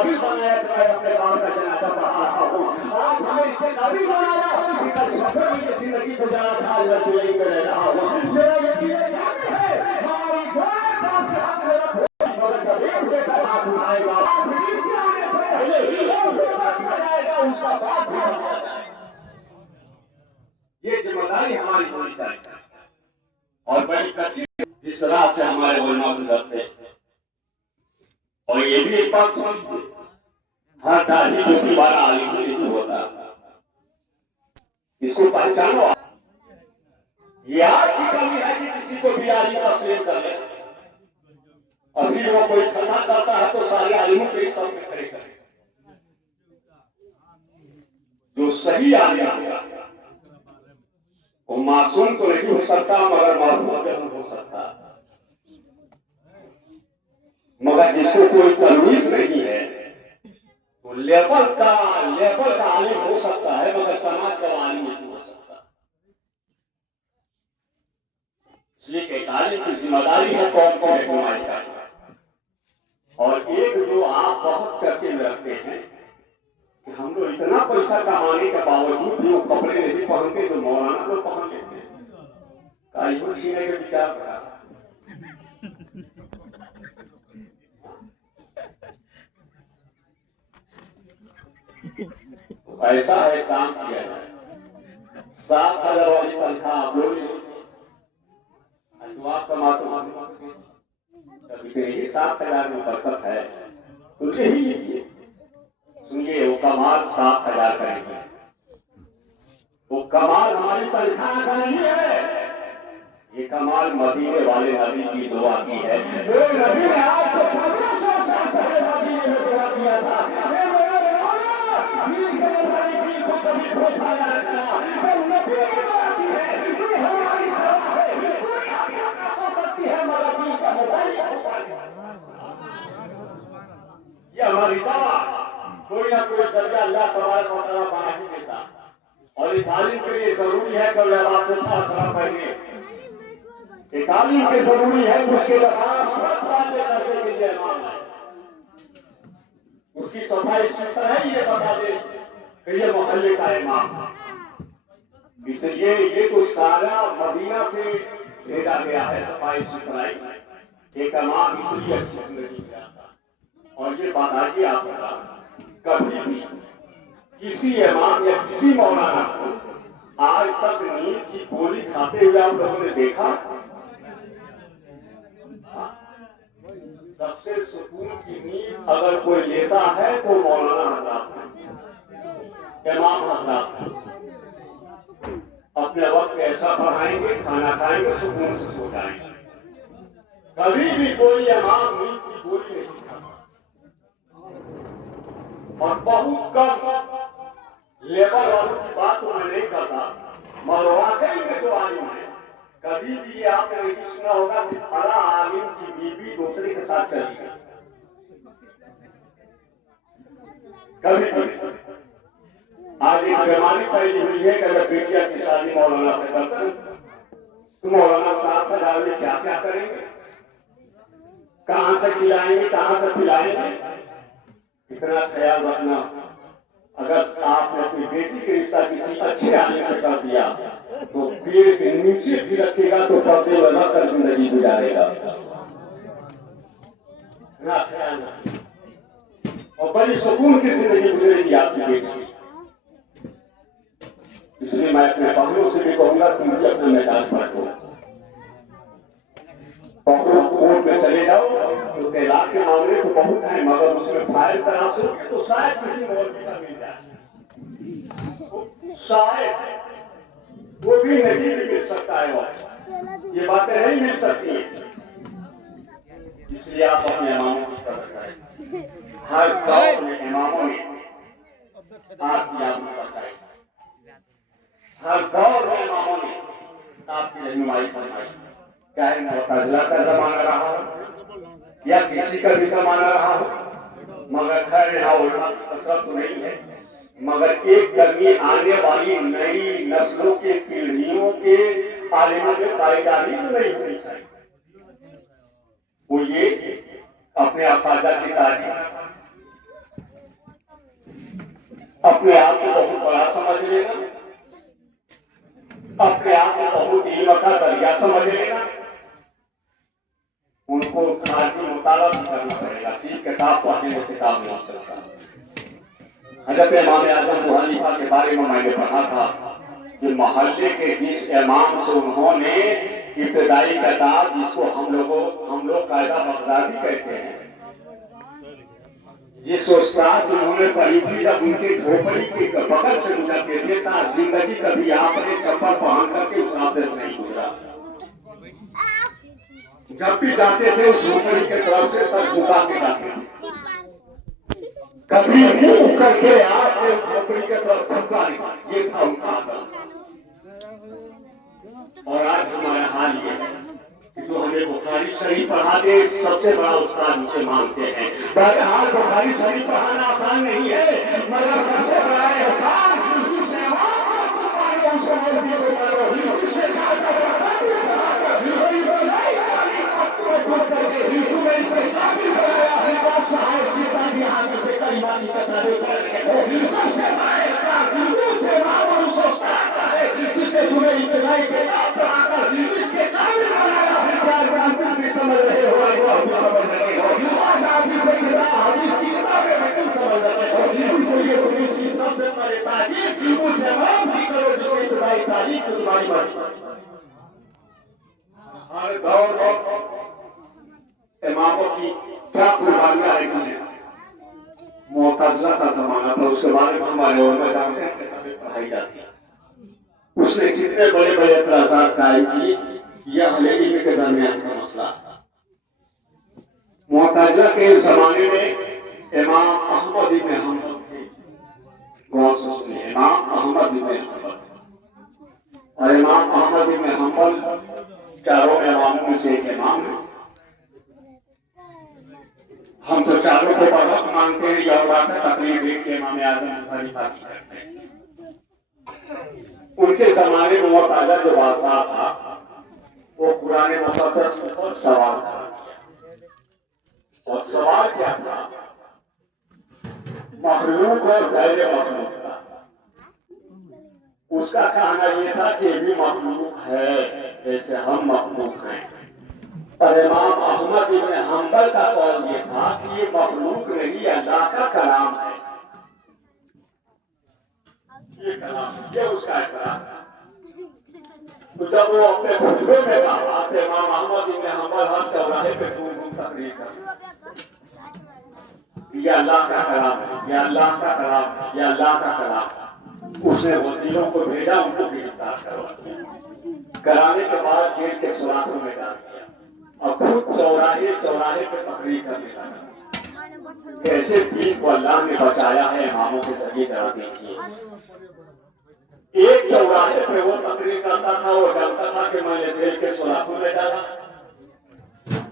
काबिल बनाया तो मैं अपने बाप का जनाजा पढ़ा रहा हूँ। आज हमें इसके काबिल बनाया कि कल झगड़े में जिंदगी गुजारा था, आज मैं यही कर रहा हूँ। मेरा यकीन है हमारी दुआ बाप से हम मेरा मगर जब एक बेटा हाथ उठाएगा नीचे आने से पहले ही उसके पास आ जाएगा, उसका बाप भी बन जाएगा। ये जिम्मेदारी हमारी होनी चाहिए और बड़ी कठिन जिस राह से हमारे उलमा गुजरते हैं। और ये भी एक बात समझिए, हर दाढ़ी जो की बारा आलिम नहीं होता, इसको पहचानो। ये आज की कमी है कि किसी को भी आलिम तस्लीम कर ले, अभी वो कोई खता करता है तो सारे आलिमों के ही सामने खड़े करें। जो सही आलिम होगा वो मासूम तो नहीं हो सकता मगर मासूम जरूर हो सकता। मगर जिसको कोई तमीज नहीं है तो लेवल का आलिम हो सकता है मगर समाज का आलिम नहीं हो सकता। इसलिए एक आलिम की जिम्मेदारी है कौम की रहनुमाई का। और एक जो आप बहुत चर्चे में रखते हैं कि हम लोग इतना पैसा कमाने के बावजूद भी वो कपड़े नहीं पहनते जो मौलाना लोग पहन लेते हैं, कायू छीने के विचार करा। ऐसा है काम किया जाए 7,000 वाली तनख्वाह बोली आप कमाते कभी 7,000 में बरकत है तो यही लिखिए। सुनिए वो कमाल 7,000 करेंगे, वो कमाल हमारी तनख्वाह का नहीं है, ये कमाल मदीने वाले नबी की दुआ की है। नबी ने आज से 1500 साल पहले मदीने में दुआ किया था, कभी धोखा न रखना, तो नबी ने दुआ की है, ये हमारी दुआ है। दुनिया क्या सो सकती है मगर दिल का मोबाइल, ये हमारी दुआ। कोई ना कोई जरिया अल्लाह तबारक व तआला बना ही देता। और इस तालीम के लिए जरूरी है कि लिबास पहने, एक तालीम के जरूरी है उसके लिबास करने के लिए उसकी सफाई सुथरा है ये बता दे कि ये मोहल्ले का इमाम। इसलिए ये तो सारा मदीना से भेजा गया है सफाई सुथराई, एक इमाम इसलिए अच्छी जिंदगी में आता। और ये बताइए आप कभी भी किसी इमाम या किसी मौलाना को आज तक नींद की गोली खाते हुए आप लोगों ने देखा? सबसे सुकून की नींद अगर कोई लेता है तो मौलाना हजरात है, इमाम हजरात है। अपने वक्त ऐसा पढ़ाएंगे, खाना खाएंगे, सुकून से सो जाएंगे। कभी भी कोई इमाम नींद की गोली नहीं खाता। और बहुत कम लेबर वालों की बात तो मैं नहीं करता, मगर वाकई में जो आलिम है, कभी भी आपने नहीं सुना होगा कि फला आलिम की बीवी दूसरे के साथ चली गई, कभी भी। आज एक बीमारी फैली हुई है कि अगर बेटिया की शादी मौलाना से करते तो मौलाना 7,000 में क्या क्या करेंगे, कहां से खिलाएंगे, कहां से पिलाएंगे। इतना ख्याल रखना, अगर आपने अपनी बेटी के रिश्ता किसी अच्छे आदमी से कर दिया तो पेड़ के नीचे भी रखेगा तो पर्दे में रखकर जिंदगी गुजारेगा। और बड़ी सुकून की जिंदगी गुजरेगी आपकी बेटी। इसलिए मैं अपने बहनों से भी कहूंगा तुम भी अपना मैदान पलटो, कोर्ट में चले जाओ तो तलाक के मामले तो बहुत है मगर उसमें फाइल करा सके तो शायद किसी मौलवी का मिल जाए, शायद वो भी नहीं भी मिल सकता है। वो ये बातें नहीं मिल सकती हैं। इसलिए आप अपने इमामों की कदर करें। हर दौर में इमामों ने आपकी आबरू बचाई, हर दौर में इमामों ने आपकी रहनुमाई फरमाई। चाहे मुअतज़िला का जमाना रहा हो या किसी का भी जमाना रहा हो, मगर खैर यहाँ उलमा की कसरत तो नहीं है, मगर एक कमी आने वाली नई नस्लों के पीढ़ियों के आलिमों में पायदारी नहीं होनी चाहिए। वो ये अपने असाजा की तारीफ, अपने आप को बहुत बड़ा समझ लेना, अपने आप को बहुत इल्म का दरिया समझ लेना, उनको खाली मुताला भी करना पड़ेगा। सिर्फ किताब पढ़ने से काम नहीं चलता। हजरत इमाम आजम अबू हनीफा के बारे में मैंने पढ़ा था कि मोहल्ले के जिस इमाम से उन्होंने इब्तिदाई किताब, जिसको हम लोग कायदा बगदादी कहते हैं, जिस उस्ताद से उन्होंने पढ़ी थी, जब उनके झोपड़ी के बगल से गुजरते थे था जिंदगी कभी आपने चप्पल पहन करके उस रास्ते से नहीं गुजरा। जब भी जाते थे उस झोपड़ी के तरफ से सर झुका के जाते थे, कभी मुंह करके आपने झोपड़ी के तरफ झुका नहीं। ये था उनका आदत। और आज हमारा हाल ये है कि जो हमें बुखारी शरीफ पढ़ा दे, सबसे बड़ा उस्ताद उसे मानते हैं। बहरहाल बुखारी शरीफ पढ़ाना आसान नहीं है, मगर सबसे बड़ा एहसान उस इमाम को मानो, उस मौलवी को मानो, उसे खाकर तुम्हें इसे काबिल बनाया है। और सहाय सीता भी हाथ से कईमानी का तारीफ करेंगे। सबसे बड़ा एहसान उस इमाम और उस उस्ताद का है जिसने तुम्हें इब्तिदाई किताब पढ़ाकर इसके काबिल बनाया है। तुम भी समझ रहे हो, आप भी समझ रहे हो, आज आप इसे हदीस की किताबें में तुम समझ रहे हो। इसलिए तुम इसकी सबसे बड़ी तारीफ उस इमाम की करो जिसने इब्तिदाई तारीफ को तुम्हारी बात। हर दौर में इमामों की क्या कुर्बानियां आई हैं। मुअतज़िला का जमाना था, उसके बारे में हमारे उलमा जानते हैं, किताबें पढ़ाई जाती है। उसने कितने बड़े बड़े एतराज़ात कायम किए। यह अहले इल्म के दरमियान का मसला था। मुअतज़िला के जमाने में इमाम अहमद इब्न हंबल थे। गौर से सुनिए, इमाम अहमद इब्न हंबल, और इमाम अहमद इब्न हंबल चारों इमामों में से एक इमाम है। हम तो चारों को बरहक मानते हैं। यह बात है तकलीफ एक के इमाम आजम अबू हनीफा की करते हैं। उनके जमाने में वो ताजा जो बादशाह था, वो पुराने मुक़द्दस पर सवाल था। और सवाल क्या था? मखलूक और गैर मखलूक का। उसका कहना यह था कि ये भी मखलूक है जैसे हम मखलूक हैं। और इमाम अहमद इब्न हंबल का कौल ये था कि ये मखलूक नहीं, अल्लाह का कलाम है। ये कलाम, ये उसका कलाम। तो जब वो अपने खुतबे में कहा तो इमाम अहमद इब्न हंबल हर चौराहे पे घूम तकरीर कर, ये अल्लाह का कलाम है, ये अल्लाह का कलाम है, ये अल्लाह का कलाम है। उसने वजीरों को भेजा, उनको गिरफ्तार करवा, कराने के बाद जेल के सुराखों में डाल दिया और खुद चौराहे चौराहे पे तकरीर करने लगा। कैसे दीन को अल्लाह ने बचाया है इमामों के जरिए, जरा देखिए। एक चौराहे पे वो तकरीर करता था, वो जानता था कि मैंने जेल के सुराखों में डाला।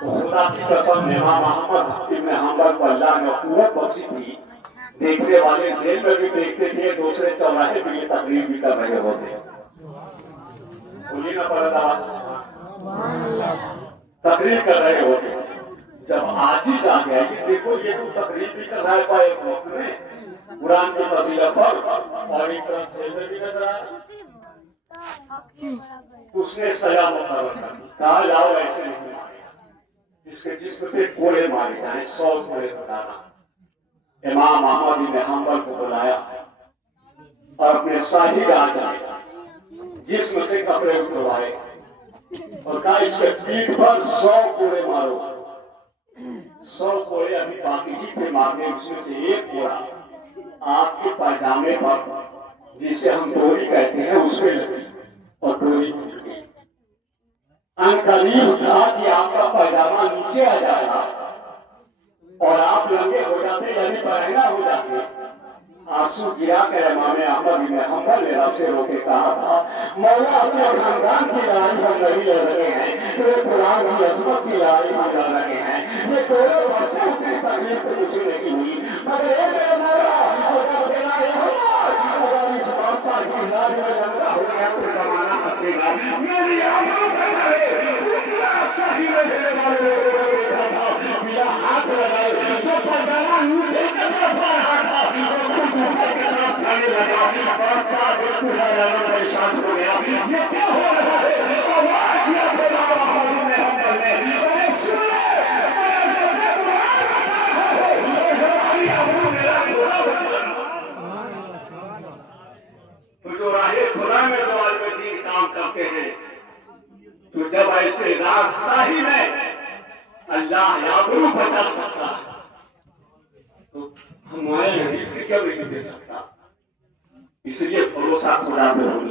तो खुदा की कसम, इमाम अहमद इब्न हंबल को अल्लाह ने कुव्वत बख्शी थी। देखने वाले जेल में भी देखते थे, दूसरे चौराहे पे ये तकरीर भी कर रहे होते। ना पड़ा तकरीर कर रहे होते। जब आज ही जा गया कि देखो ये तो तकरीर भी कर रहा है पाए वक्त में कुरान की फजीलत पर, और एक तरफ जेल में भी नजर आया। उसने सजा मुकर्रर कर दी, कहा जाओ ऐसे नहीं मारेगा, जिसके जिस्म पे कोड़े मारे जाए, 100 कोड़े बताना। इमाम अहमद इब्न हंबल को बुलाया और अपने शाही राज जिस्म से कपड़े उतरवाए और कहा इसके पीठ पर 100 कोड़े मारो। 100 कोड़े अभी बाकी ही थे मारने, उसमें से एक कोड़ा आपके पायजामे पर, जिसे हम डोरी कहते हैं, उसमें लगी और डोरी टूट गई। अनकरीब था कि आपका पायजामा नीचे आ जाएगा और आप लंबे हो जाते, यानी बरहना हो जाते। आंसू गिरा कर इमाम अहमद इब्न हंबल ने रब से रोके कहा था, मौला अपने खानदान की लड़ाई हम नहीं लड़ रहे हैं, तेरे कुरान की अजमत की लड़ाई हम लड़ रहे हैं। ये दोनों वर्षों से तकलीफ तो मुझे नहीं हुई, मगर ये मेरा मौला अगर तेरा अगर इस बादशाह की लाज में लंगा हो गया तो जमाना हंसेगा। मेरी आवाज़ शाही में मेरे वाले लोगों को देखा था, मेरा हाथ लगाए तो पैजामा नीचे करना पड़ रहा था। दिखाने लगा, बादशाह बिल्कुल हैरान परेशान हो गया, ये क्या हो रहा है? आवाज किया खुदा मोहम्मद ने हम पर ने, अरे सुन ले, अरे मुझे कुरान बता रहा है, ये हमारी अबू मेरा खुदा बता रहा है। तो जो राहे खुदा में जो आदमी दीन काम करते हैं, तो जब ऐसे राजशाही में अल्लाह याबरू बचा सकता है, तो हमारे नबी से क्यों नहीं दे सकता? इसलिए भरोसा खुदा पे होना।